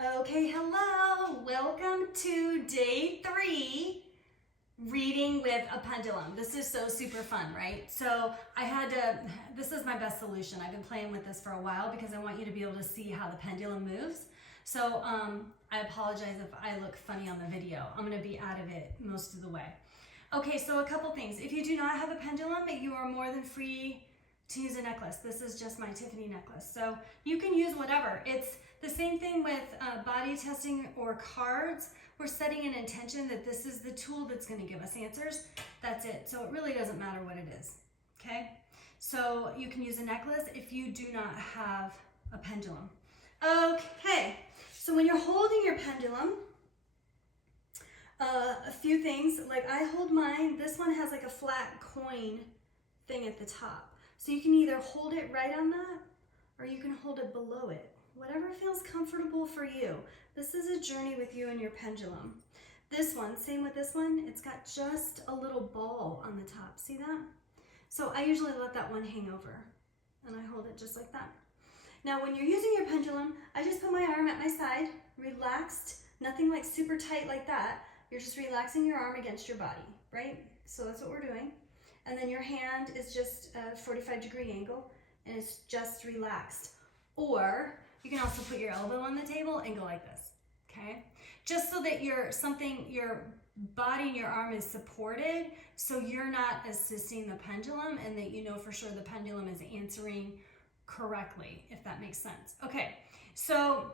Okay, hello. Welcome to day 3, reading with a pendulum. This is so super fun, right? So this is my best solution. I've been playing with this for a while because I want you to be able to see how the pendulum moves. So I apologize if I look funny on the video. I'm gonna be out of it most of the way. Okay, so a couple things. If you do not have a pendulum, you are more than free to use a necklace. This is just my Tiffany necklace. So you can use whatever. It's the same thing with body testing or cards. We're setting an intention that this is the tool that's going to give us answers. That's it. So it really doesn't matter what it is. Okay? So you can use a necklace if you do not have a pendulum. Okay. So when you're holding your pendulum, a few things, like I hold mine, this one has like a flat coin thing at the top. So you can either hold it right on that or you can hold it below it. Whatever feels comfortable for you. This is a journey with you and your pendulum. This one, same with this one, it's got just a little ball on the top. See that? So I usually let that one hang over and I hold it just like that. Now when you're using your pendulum, I just put my arm at my side, relaxed, nothing like super tight like that. You're just relaxing your arm against your body, right? So that's what we're doing. And then your hand is just a 45-degree angle and it's just relaxed. Or you can also put your elbow on the table and go like this, okay? Just so that your body and your arm is supported, so you're not assisting the pendulum and that you know for sure the pendulum is answering correctly, if that makes sense. Okay, so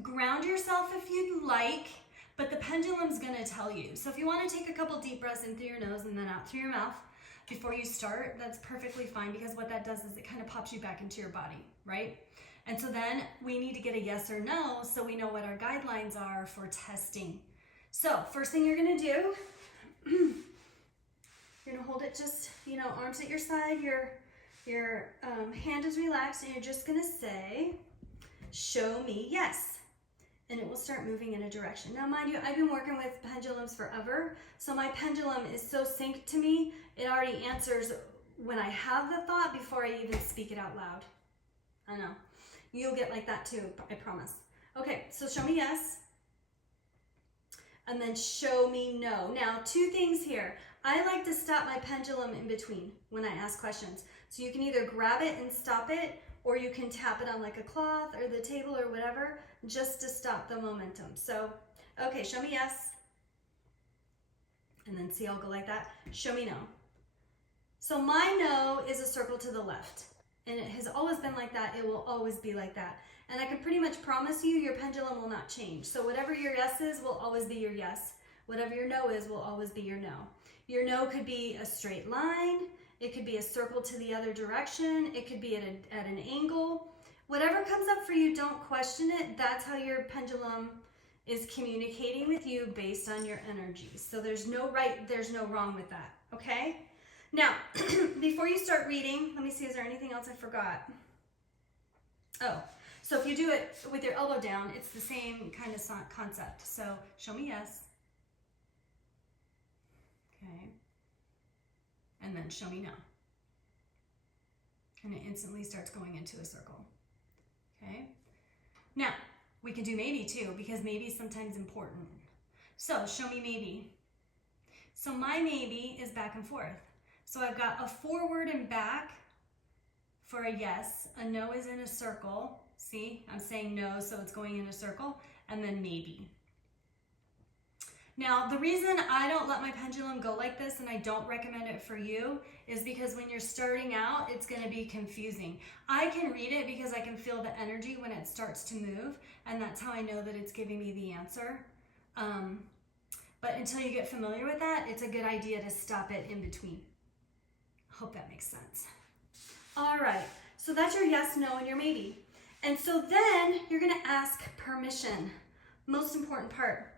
ground yourself if you'd like, but the pendulum's gonna tell you. So if you wanna take a couple deep breaths in through your nose and then out through your mouth before you start, that's perfectly fine, because what that does is it kind of pops you back into your body, right? And so then we need to get a yes or no so we know what our guidelines are for testing. So first thing you're gonna do, you're gonna hold it just, arms at your side, your hand is relaxed, and you're just gonna say, show me yes. And it will start moving in a direction. Now, mind you, I've been working with pendulums forever, so my pendulum is so synced to me, it already answers when I have the thought before I even speak it out loud. I know. You'll get like that too, I promise. Okay, so show me yes, and then show me no. Now, two things here. I like to stop my pendulum in between when I ask questions. So you can either grab it and stop it, or you can tap it on like a cloth or the table or whatever, just to stop the momentum. So, okay, show me yes. And then see, I'll go like that. Show me no. So my no is a circle to the left. And it has always been like that. It will always be like that. And I can pretty much promise you your pendulum will not change. So whatever your yes is will always be your yes. Whatever your no is will always be your no. Your no could be a straight line. It could be a circle to the other direction. It could be at an angle. Whatever comes up for you, don't question it. That's how your pendulum is communicating with you based on your energy. So there's no right, there's no wrong with that, okay? Now, before you start reading, let me see, is there anything else I forgot? Oh, so if you do it with your elbow down, it's the same kind of concept. So show me yes. Okay. And then show me no. And it instantly starts going into a circle. Okay? Now, we can do maybe too, because maybe is sometimes important. So, show me maybe. So my maybe is back and forth. So I've got a forward and back for a yes. A no is in a circle. See, I'm saying no, so it's going in a circle. And then maybe. Now, the reason I don't let my pendulum go like this, and I don't recommend it for you, is because when you're starting out, it's going to be confusing. I can read it because I can feel the energy when it starts to move, and that's how I know that it's giving me the answer. But until you get familiar with that, it's a good idea to stop it in between. Hope that makes sense. All right, so that's your yes, no, and your maybe. And so then you're going to ask permission. Most important part.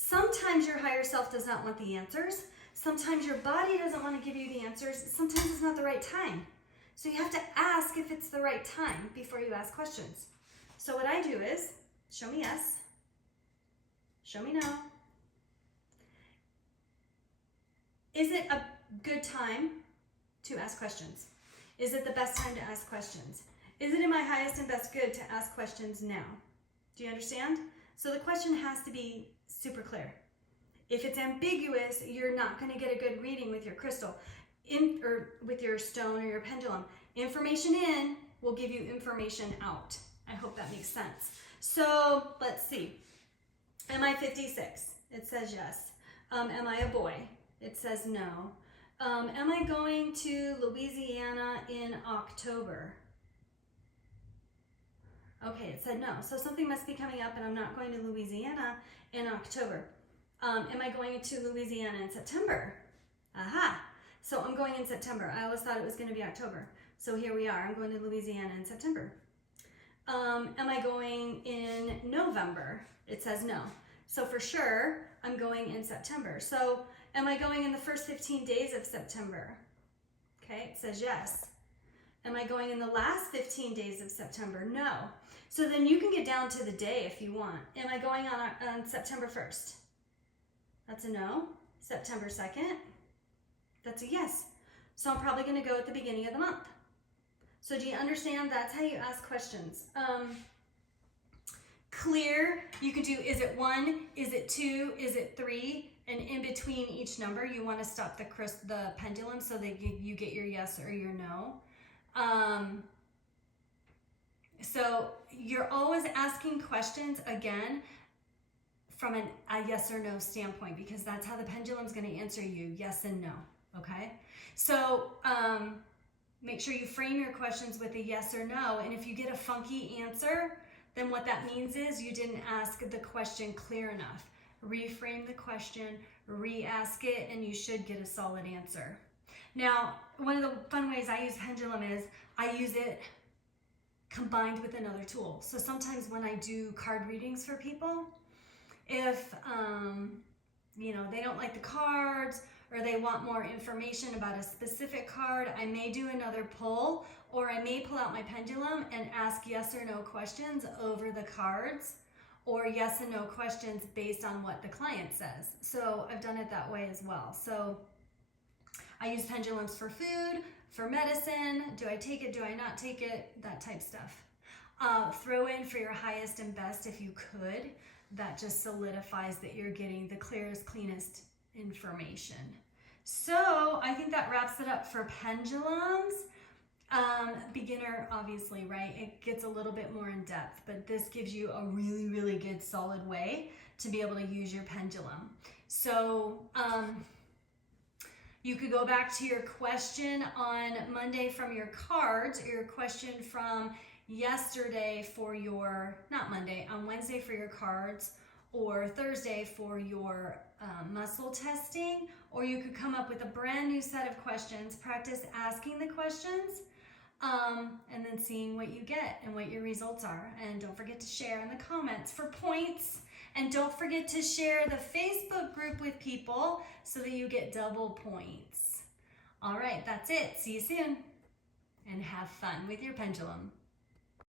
Sometimes your higher self does not want the answers. Sometimes your body doesn't want to give you the answers. Sometimes it's not the right time. So you have to ask if it's the right time before you ask questions. So what I do is, show me yes, show me no. Is it a good time to ask questions? Is it the best time to ask questions? Is it in my highest and best good to ask questions now? Do you understand? So the question has to be super clear. If it's ambiguous, you're not going to get a good reading with your crystal or with your stone or your pendulum. Information in will give you information out. I hope that makes sense. So let's see. Am I 56? It says yes. Am I a boy? It says no. Am I going to Louisiana in October? Okay, it said no. So something must be coming up and I'm not going to Louisiana in October. Am I going to Louisiana in September? Aha! So I'm going in September. I always thought it was going to be October. So here we are. I'm going to Louisiana in September. Am I going in November? It says no. So for sure, I'm going in September. So am I going in the first 15 days of September? Okay, it says yes. Am I going in the last 15 days of September? No. So then you can get down to the day if you want. Am I going on September 1st? That's a no. September 2nd? That's a yes. So I'm probably going to go at the beginning of the month. So do you understand? That's how you ask questions. Clear, you can do, is it 1? Is it 2? Is it 3? And in between each number, you want to stop the pendulum so that you get your yes or your no. So you're always asking questions, again, from a yes or no standpoint, because that's how the pendulum's going to answer you, yes and no, okay? So make sure you frame your questions with a yes or no, and if you get a funky answer, then what that means is you didn't ask the question clear enough. Reframe the question, re-ask it, and you should get a solid answer. Now, one of the fun ways I use pendulum is I use it combined with another tool. So sometimes when I do card readings for people, if they don't like the cards or they want more information about a specific card, I may do another pull, or I may pull out my pendulum and ask yes or no questions over the cards, or yes and no questions based on what the client says. So I've done it that way as well. So I use pendulums for food, for medicine. Do I take it? Do I not take it? That type stuff. Throw in for your highest and best if you could. That just solidifies that you're getting the clearest, cleanest information. So I think that wraps it up for pendulums. Beginner, obviously, right? It gets a little bit more in depth, but this gives you a really, really good solid way to be able to use your pendulum. So you could go back to your question on Monday from your cards, or your question from yesterday for your, not Monday, on Wednesday for your cards, or Thursday for your muscle testing, or you could come up with a brand new set of questions, practice asking the questions, and then seeing what you get and what your results are. And don't forget to share in the comments for points. And don't forget to share the Facebook group with people so that you get double points. All right, that's it. See you soon. And have fun with your pendulum.